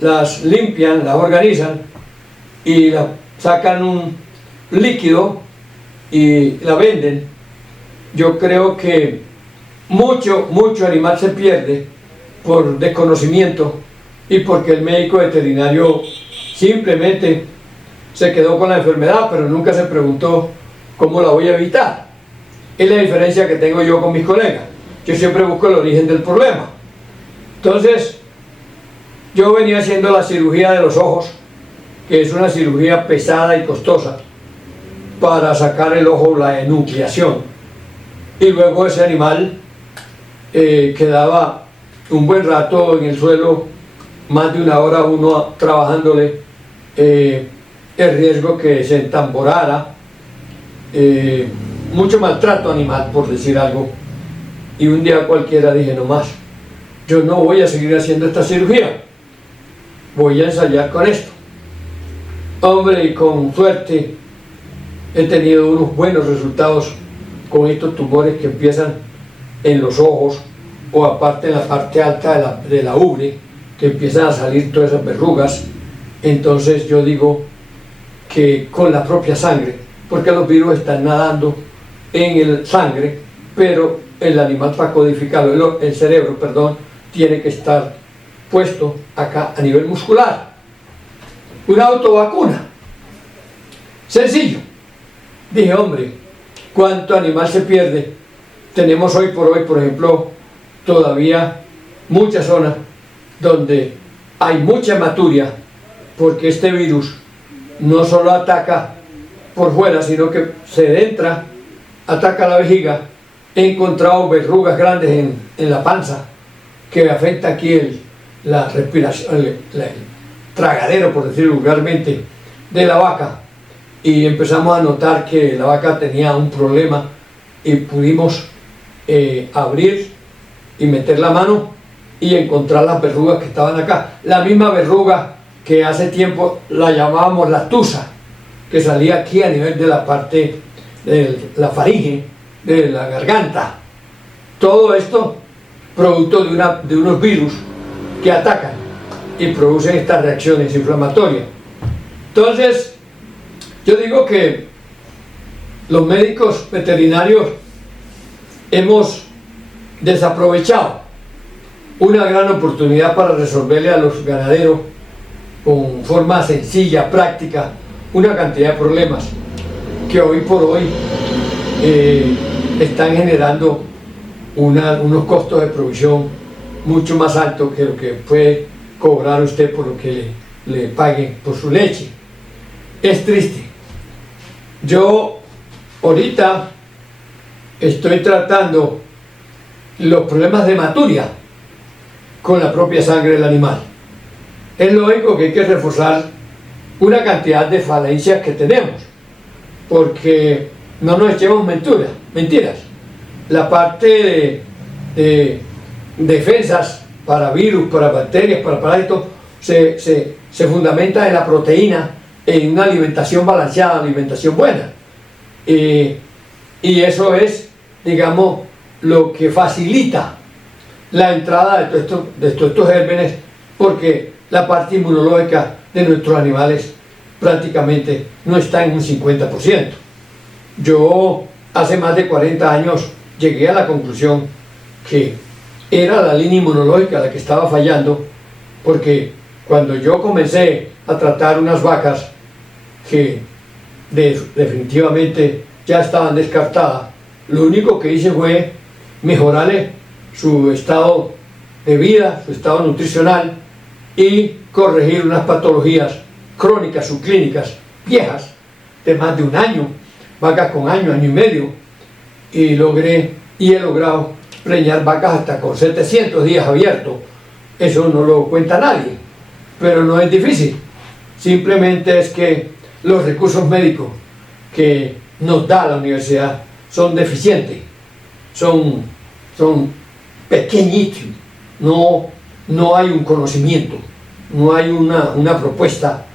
las limpian, las organizan y sacan un líquido y la venden. Yo creo que mucho animal se pierde por desconocimiento y porque el médico veterinario simplemente se quedó con la enfermedad, pero nunca se preguntó cómo la voy a evitar. Es la diferencia que tengo yo con mis colegas. Yo siempre busco el origen del problema. Entonces, yo venía haciendo la cirugía de los ojos, que es una cirugía pesada y costosa, para sacar el ojo, la enucleación. Y luego ese animal quedaba un buen rato en el suelo, más de 1 hora uno trabajándole, el riesgo que se entamborara, mucho maltrato animal, por decir algo. Y un día cualquiera dije, no más, yo no voy a seguir haciendo esta cirugía, voy a ensayar con esto. Hombre, y con suerte he tenido unos buenos resultados con estos tumores que empiezan en los ojos, o aparte en la parte alta de la ubre, que empiezan a salir todas esas verrugas. Entonces yo digo que con la propia sangre, porque los virus están nadando en el sangre, pero el animal, para codificarlo, el cerebro, perdón, tiene que estar puesto acá a nivel muscular. Una autovacuna, sencillo. Dije, hombre, ¿cuánto animal se pierde? Tenemos hoy por hoy, por ejemplo, todavía muchas zonas donde hay mucha hematuria, porque este virus no solo ataca por fuera, sino que se entra, ataca la vejiga. He encontrado verrugas grandes en la panza, que afecta aquí la respiración, el tragadero, por decirlo vulgarmente, de la vaca. Y empezamos a notar que la vaca tenía un problema y pudimos abrir y meter la mano y encontrar las verrugas que estaban acá. La misma verruga que hace tiempo la llamábamos la tusa, que salía aquí a nivel de la parte de la faringe, de la garganta. Todo esto producto de unos virus que atacan y producen estas reacciones inflamatorias. Entonces, yo digo que los médicos veterinarios hemos desaprovechado una gran oportunidad para resolverle a los ganaderos con forma sencilla, práctica, una cantidad de problemas que hoy por hoy están generando unos costos de producción mucho más altos que lo que puede cobrar usted por lo que le paguen por su leche. Es triste. Yo ahorita estoy tratando los problemas de hematuria con la propia sangre del animal. Es lógico que hay que reforzar una cantidad de falencias que tenemos, porque no nos echemos mentiras. La parte de defensas para virus, para bacterias, para parásitos, se fundamenta en la proteína, en una alimentación balanceada, alimentación buena. Y eso es, digamos, lo que facilita la entrada de todos estos gérmenes, porque la parte inmunológica de nuestros animales prácticamente no está en un 50%. Yo hace más de 40 años llegué a la conclusión que era la línea inmunológica la que estaba fallando, porque cuando yo comencé a tratar unas vacas que definitivamente ya estaban descartadas, lo único que hice fue mejorarle su estado de vida, su estado nutricional y corregir unas patologías crónicas subclínicas viejas de más de un año, vacas con año y medio, y he logrado preñar vacas hasta con 700 días abiertos. Eso no lo cuenta nadie, pero no es difícil. Simplemente es que los recursos médicos que nos da la universidad son deficientes, son pequeñitos, no hay un conocimiento, no hay una propuesta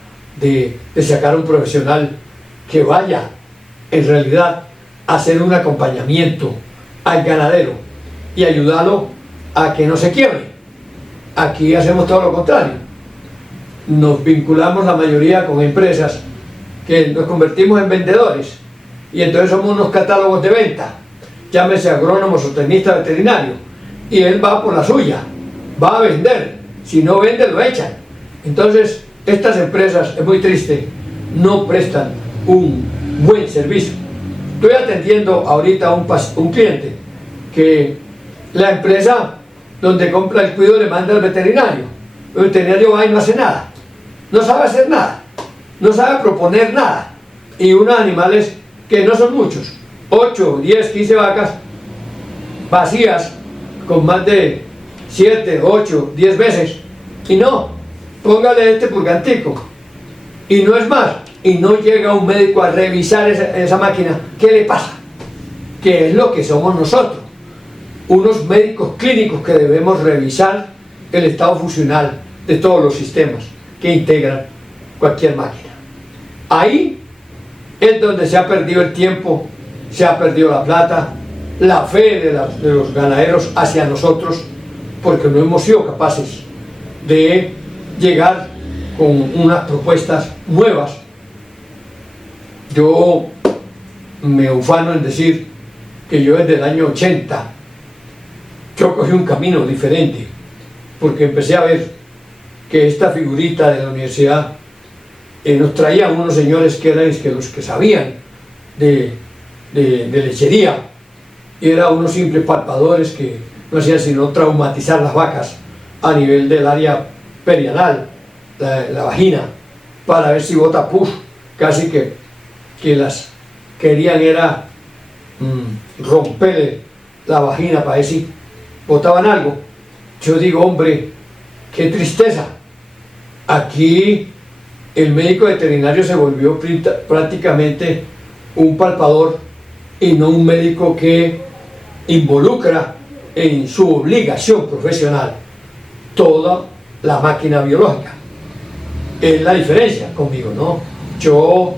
de sacar un profesional que vaya en realidad a hacer un acompañamiento al ganadero y ayudarlo a que no se quiebre. Aquí hacemos todo lo contrario. Nos vinculamos la mayoría con empresas que nos convertimos en vendedores y entonces somos unos catálogos de venta, llámese agrónomo, zootecnista, veterinario, y él va por la suya, va a vender, si no vende lo echan. Entonces estas empresas, es muy triste, no prestan un buen servicio. Estoy atendiendo ahorita a un cliente que la empresa donde compra el cuido le manda al veterinario. El veterinario va y no hace nada, no sabe hacer nada, no sabe proponer nada, y unos animales que no son muchos, 8, 10, 15 vacas vacías con más de 7, 8, 10 veces, y no, póngale este purgantico, y no es más, y no llega un médico a revisar esa máquina. ¿Qué le pasa? ¿Qué es lo que somos nosotros? Unos médicos clínicos que debemos revisar el estado funcional de todos los sistemas que integran cualquier máquina. Ahí es donde se ha perdido el tiempo, se ha perdido la plata, la fe de los ganaderos hacia nosotros, porque no hemos sido capaces de llegar con unas propuestas nuevas. Yo me ufano en decir que yo desde el año 80 yo cogí un camino diferente, porque empecé a ver que esta figurita de la universidad nos traían unos señores que eran los que sabían de lechería, y eran unos simples palpadores que no hacían sino traumatizar las vacas a nivel del área perianal, la vagina, para ver si bota pus. Casi que las querían era romper la vagina para ver si botaban algo. Yo digo, hombre, qué tristeza. Aquí el médico veterinario se volvió prácticamente un palpador y no un médico que involucra en su obligación profesional toda la máquina biológica. Es la diferencia conmigo, ¿no? Yo,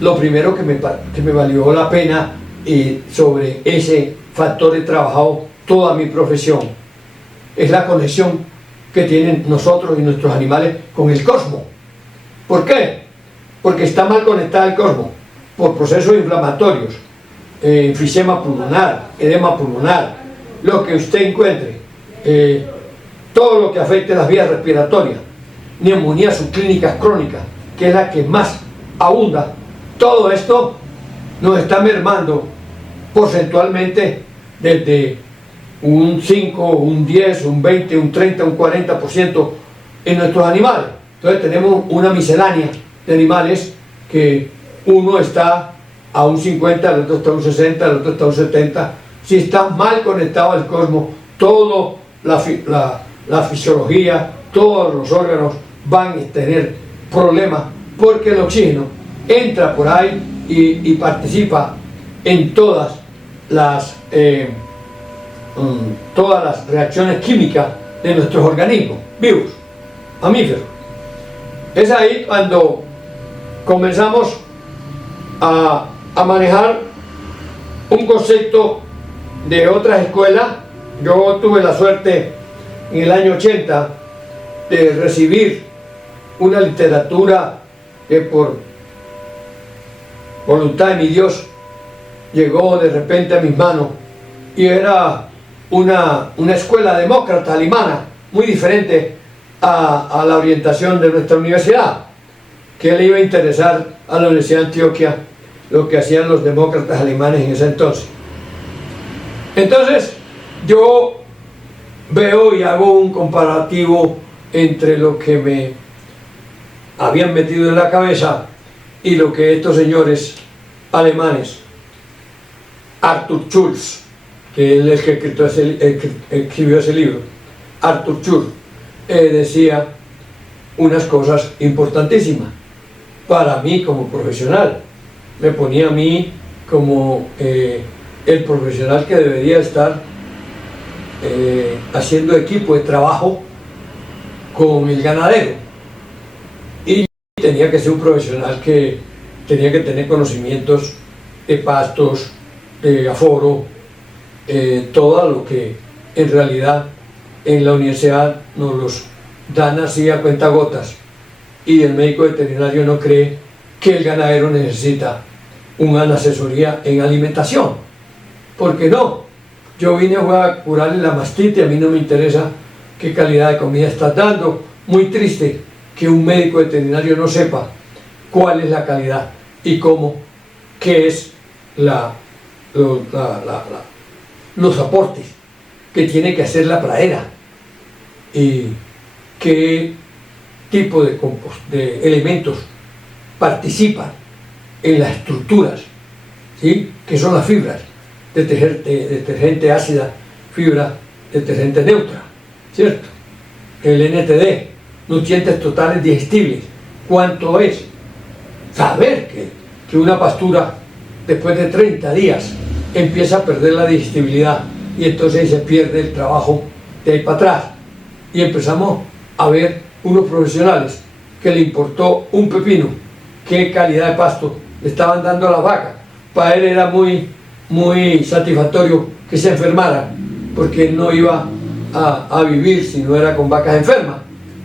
lo primero que me valió la pena sobre ese factor he trabajado toda mi profesión, es la conexión que tienen nosotros y nuestros animales con el cosmos. ¿Por qué? Porque está mal conectado el cosmos por procesos inflamatorios, enfisema pulmonar, edema pulmonar, lo que usted encuentre, todo lo que afecte las vías respiratorias, neumonía subclínicas crónicas, que es la que más abunda. Todo esto nos está mermando porcentualmente desde un 5, un 10, un 20, un 30, un 40% en nuestros animales. Entonces tenemos una miscelánea de animales que uno está a un 50, el otro está a un 60, el otro está a un 70. Si está mal conectado al cosmos, toda la fisiología, todos los órganos van a tener problemas, porque el oxígeno entra por ahí y participa en todas las reacciones químicas de nuestros organismos vivos, mamíferos. Es ahí cuando comenzamos a manejar un concepto de otras escuelas. Yo tuve la suerte en el año 80 de recibir una literatura que por voluntad de mi Dios llegó de repente a mis manos, y era una escuela demócrata alemana, muy diferente a la orientación de nuestra universidad, que le iba a interesar a la Universidad de Antioquia lo que hacían los demócratas alemanes en ese entonces. Entonces yo veo y hago un comparativo entre lo que me habían metido en la cabeza y lo que estos señores alemanes, Arthur Schulz, que es el que escribió ese libro, Arthur Schulz, decía unas cosas importantísimas para mí como profesional. Me ponía a mí como el profesional que debería estar haciendo equipo de trabajo con el ganadero, y tenía que ser un profesional que tenía que tener conocimientos de pastos, de aforo, todo lo que en realidad en la universidad nos los dan así a cuentagotas, y el médico veterinario no cree que el ganadero necesita una asesoría en alimentación. ¿Por qué no? Yo vine a curarle la mastitis, a mí no me interesa qué calidad de comida estás dando. Muy triste que un médico veterinario no sepa cuál es la calidad y cómo, qué es los aportes que tiene que hacer la pradera y qué tipo de elementos participan en las estructuras, ¿sí? Que son las fibras, detergente ácida, fibra detergente neutra, ¿cierto? El NTD, nutrientes totales digestibles, ¿cuánto es? Saber que una pastura después de 30 días empieza a perder la digestibilidad y entonces se pierde el trabajo de ahí para atrás, y empezamos a ver unos profesionales que le importó un pepino qué calidad de pasto le estaban dando a la vaca. Para él era muy satisfactorio que se enfermara, porque él no iba a vivir si no era con vacas enfermas,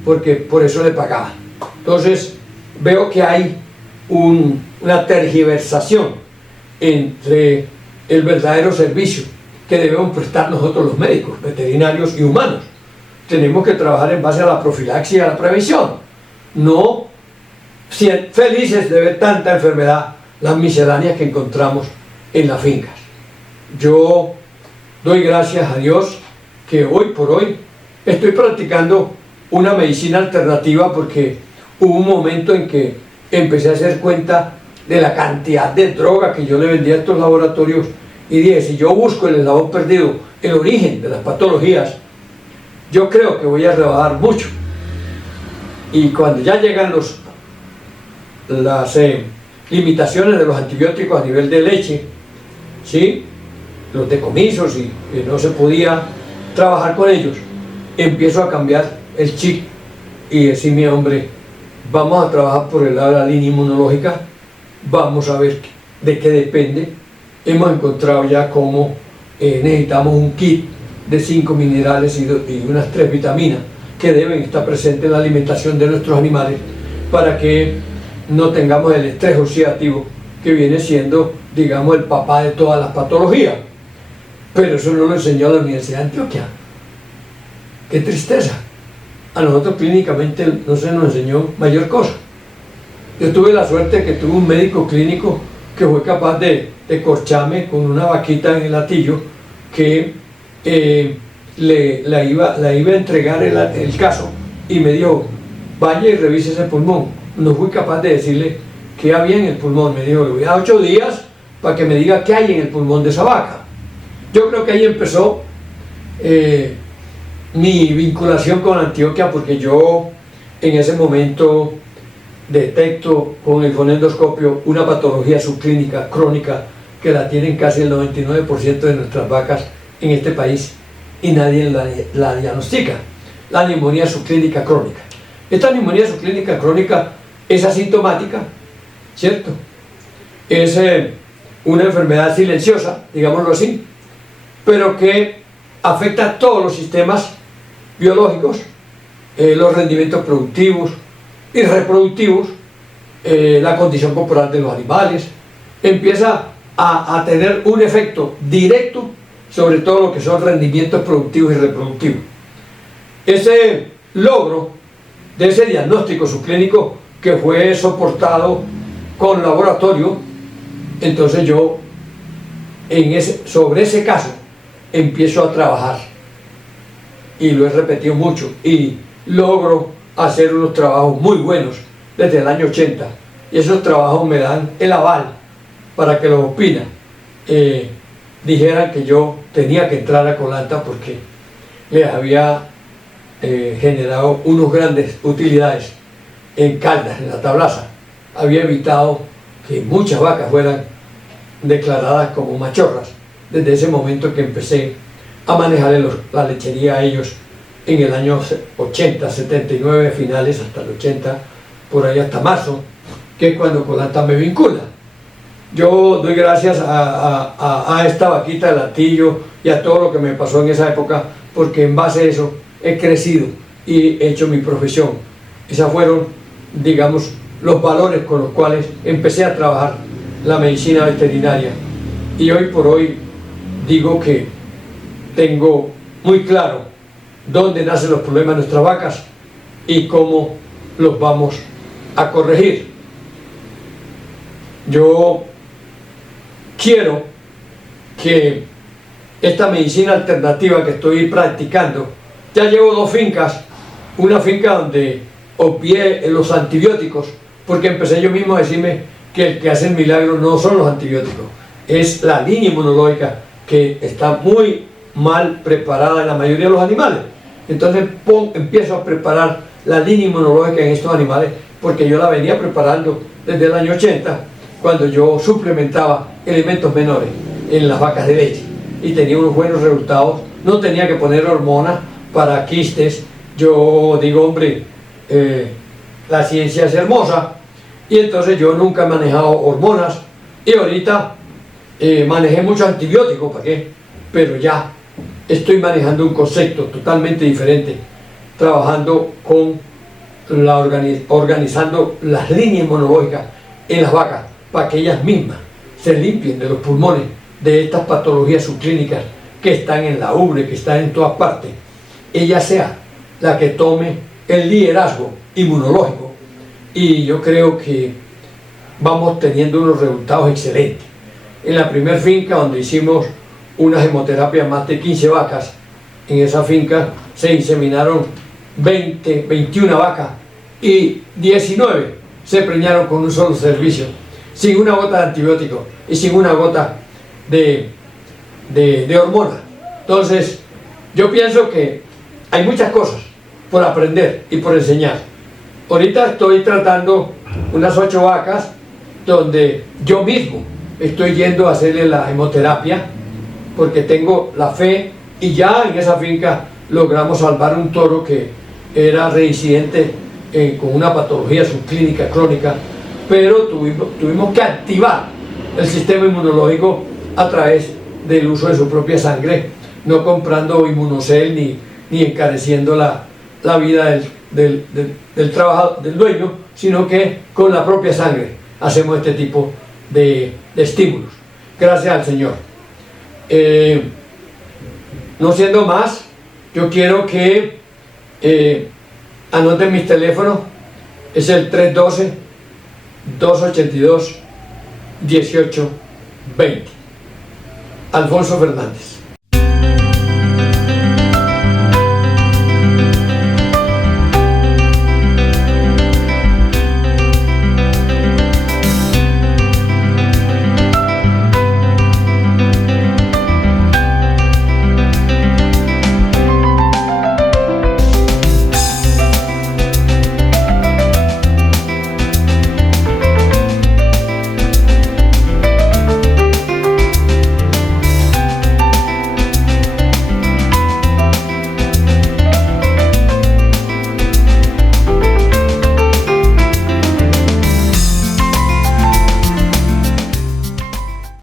porque por eso le pagaba. Entonces veo que hay una tergiversación entre el verdadero servicio que debemos prestar nosotros los médicos, veterinarios y humanos. Tenemos que trabajar en base a la profilaxis y a la prevención, no felices de ver tanta enfermedad, las misceláneas que encontramos en las fincas. Yo doy gracias a Dios que hoy por hoy estoy practicando una medicina alternativa, porque hubo un momento en que empecé a hacer cuenta de la cantidad de droga que yo le vendía a estos laboratorios, y dije, si yo busco en el eslabón perdido el origen de las patologías, yo creo que voy a rebajar mucho. Y cuando ya llegan las limitaciones de los antibióticos a nivel de leche, ¿sí? Los decomisos, y que no se podía trabajar con ellos, empiezo a cambiar el chip y decirme, hombre, vamos a trabajar por el lado de la línea inmunológica, vamos a ver de qué depende. Hemos encontrado ya cómo necesitamos un kit de 5 minerales y unas 3 vitaminas que deben estar presentes en la alimentación de nuestros animales, para que no tengamos el estrés oxidativo, que viene siendo, digamos, el papá de todas las patologías. Pero eso no lo enseñó la Universidad de Antioquia. ¡Qué tristeza! A nosotros clínicamente no se nos enseñó mayor cosa. Yo tuve la suerte que tuve un médico clínico que fue capaz de corcharme con una vaquita en el latillo, que la iba a entregar el caso, y me dijo, vaya y revise ese pulmón. No fui capaz de decirle qué había en el pulmón. Me dijo, le voy a dar 8 días para que me diga qué hay en el pulmón de esa vaca. Yo creo que ahí empezó mi vinculación con Antioquia, porque yo en ese momento detecto con el fonendoscopio una patología subclínica crónica que la tienen casi el 99% de nuestras vacas en este país, y nadie la diagnostica: la neumonía subclínica crónica. Esta neumonía subclínica crónica es asintomática, ¿cierto? Es una enfermedad silenciosa, digámoslo así, pero que afecta a todos los sistemas biológicos, los rendimientos productivos y reproductivos, la condición corporal de los animales. Empieza a tener un efecto directo sobre todo lo que son rendimientos productivos y reproductivos. Ese logro de ese diagnóstico subclínico, que fue soportado con laboratorio, entonces yo sobre ese caso empiezo a trabajar y lo he repetido mucho y logro hacer unos trabajos muy buenos desde el año 80 y esos trabajos me dan el aval para que los Ospina dijeran que yo tenía que entrar a Colanta porque les había generado unas grandes utilidades en Caldas, en la Tablaza. Había evitado que muchas vacas fueran declaradas como machorras desde ese momento que empecé a manejarle la lechería a ellos en el año 80, 79 finales hasta el 80, por ahí hasta marzo, que es cuando Colanta me vincula. Yo doy gracias a esta vaquita del Atillo y a todo lo que me pasó en esa época, porque en base a eso he crecido y he hecho mi profesión. Esos fueron, digamos, los valores con los cuales empecé a trabajar la medicina veterinaria. Y hoy por hoy digo que tengo muy claro dónde nacen los problemas de nuestras vacas y cómo los vamos a corregir. Yo quiero que esta medicina alternativa que estoy practicando, ya llevo 2 fincas, una finca donde obvié los antibióticos, porque empecé yo mismo a decirme que el que hace el milagro no son los antibióticos, es la línea inmunológica que está muy mal preparada en la mayoría de los animales. Entonces empiezo a preparar la línea inmunológica en estos animales, porque yo la venía preparando desde el año 80, cuando yo suplementaba elementos menores en las vacas de leche y tenía unos buenos resultados. No tenía que poner hormonas para quistes. Yo digo, hombre, la ciencia es hermosa, y entonces yo nunca he manejado hormonas, y ahorita manejé mucho antibiótico, ¿para qué? Pero ya estoy manejando un concepto totalmente diferente, trabajando con organizando las líneas inmunológicas en las vacas, para que ellas mismas se limpien de los pulmones de estas patologías subclínicas que están en la ubre, que están en todas partes. Ella sea la que tome el liderazgo inmunológico, y yo creo que vamos teniendo unos resultados excelentes. En la primera finca, donde hicimos una hemoterapia más de 15 vacas, en esa finca se inseminaron 21 vacas y 19 se preñaron con un solo servicio, sin una gota de antibiótico y sin una gota de hormona. Entonces, yo pienso que hay muchas cosas por aprender y por enseñar. Ahorita estoy tratando unas 8 vacas donde yo mismo estoy yendo a hacerle la hemoterapia, porque tengo la fe, y ya en esa finca logramos salvar un toro que era reincidente con una patología subclínica crónica, pero tuvimos que activar el sistema inmunológico a través del uso de su propia sangre, no comprando Inmunocel ni encareciendo la vida del trabajador, del dueño, sino que con la propia sangre hacemos este tipo de estímulos. Gracias al Señor. No siendo más, yo quiero que anoten mis teléfonos. Es el 312-282-1820. Alfonso Fernández.